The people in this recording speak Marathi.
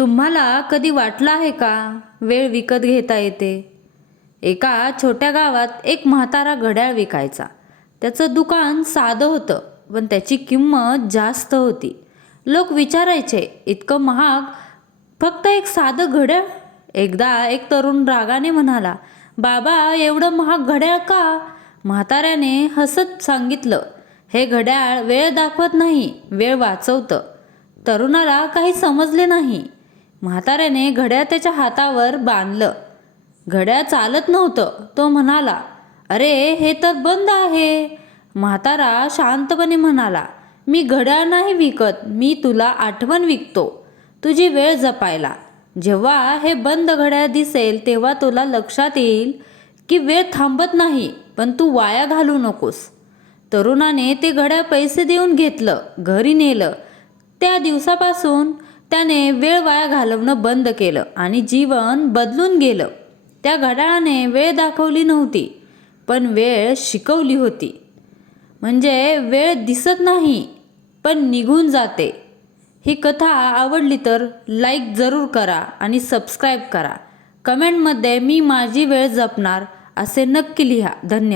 तुम्हाला कधी वाटलं आहे का वेळ विकत घेता येते? एका छोट्या गावात एक म्हातारा घड्याळ विकायचा. त्याचं दुकान साधं होतं, पण त्याची किंमत जास्त होती. लोक विचारायचे, इतकं महाग, फक्त एक साधं घड्याळ? एकदा एक तरुण रागाने म्हणाला, बाबा, एवढं महाग घड्याळ का? म्हाताऱ्याने हसत सांगितलं, हे घड्याळ वेळ दाखवत नाही, वेळ वाचवतं. तरुणाला काही समजले नाही. म्हाताऱ्याने घड्याळ त्याच्या हातावर बांधलं. घड्याळ चालत नव्हतं. तो म्हणाला, अरे, हे तर बंद आहे. म्हातारा शांतपणे म्हणाला, मी घड्याळ नाही विकत, मी तुला आठवण विकतो, तुझी वेळ जपायला. जेव्हा हे बंद घड्याळ दिसेल तेव्हा तुला लक्षात येईल की वेळ थांबत नाही, पण तू वाया घालू नकोस. तरुणाने ते घड्याळ पैसे देऊन घेतलं, घरी नेलं. त्या दिवसापासून त्याने वेळ वाया घालवणं बंद केलं आणि जीवन बदलून गेलं. त्या घड्याळाने वेळ दाखवली नव्हती, पण वेळ शिकवली होती. म्हणजे वेळ दिसत नाही, पण निघून जाते. ही कथा आवडली तर लाईक जरूर करा आणि सबस्क्राईब करा. कमेंटमध्ये मी माझी वेळ जपणार असे नक्की लिहा. धन्यवाद.